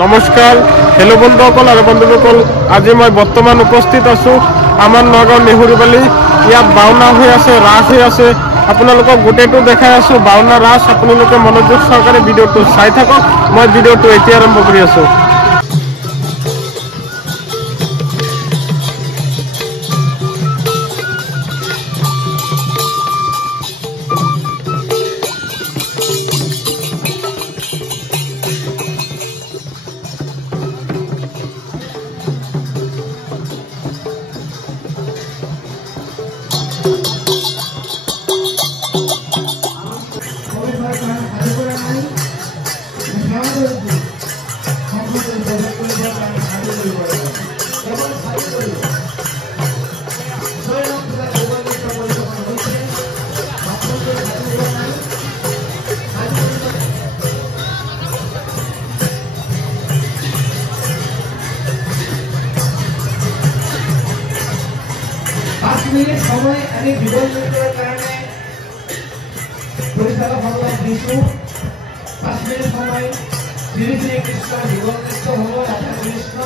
নমস্কাৰ হেল্ল' বন্ধুসকল আৰু বন্ধুসকল, আজি মই বৰ্তমান উপস্থিত আছো আমাৰ নগাঁও নেহৰুবালি। ইয়াত ভাওনা হৈ আছে, ৰাস হৈ আছে। আপোনালোকক গোটেইটো দেখাই আছো ভাওনা ৰাস। আপোনালোকে মনোযোগ সহকাৰে ভিডিঅ'টো চাই থাকক। মই ভিডিঅ'টো এতিয়া আৰম্ভ কৰি আছো। সময় আমি জীবন নৃত্যের কারণে পরিচালক ভগবান বিষ্ণু 5 মিনিট সময় শ্রী শ্রী কৃষ্ণ জীবন নৃত্য হল রাধা কৃষ্ণ।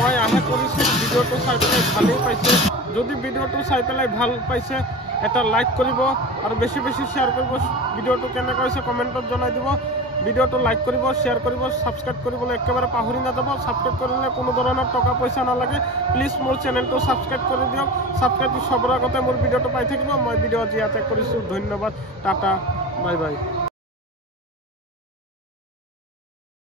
মই আশা কৰিছোঁ ভিডিঅ'টো চাই পেলাই ভালেই পাইছে। যদি ভিডিঅ'টো চাই পেলাই ভাল পাইছে এটা লাইক কৰিব আৰু বেছি বেছি শ্বেয়াৰ কৰিব। ভিডিঅ'টো কেনেকৈ হৈছে কমেণ্টত জনাই দিব। ভিডিঅ'টো লাইক কৰিব, শ্বেয়াৰ কৰিব, ছাবস্ক্ৰাইব কৰিবলৈ একেবাৰে পাহৰি নাযাব। ছাবস্ক্ৰাইব কৰিলে কোনো ধৰণৰ টকা পইচা নালাগে। প্লিজ মোৰ চেনেলটো ছাবস্ক্ৰাইব কৰি দিয়ক। ছাবস্ক্ৰাইব চবৰ আগতে মোৰ ভিডিঅ'টো পাই থাকিব। মই ভিডিঅ' আজি ইয়াতে কৰিছোঁ। ধন্যবাদ, টাটা, বাই বাই।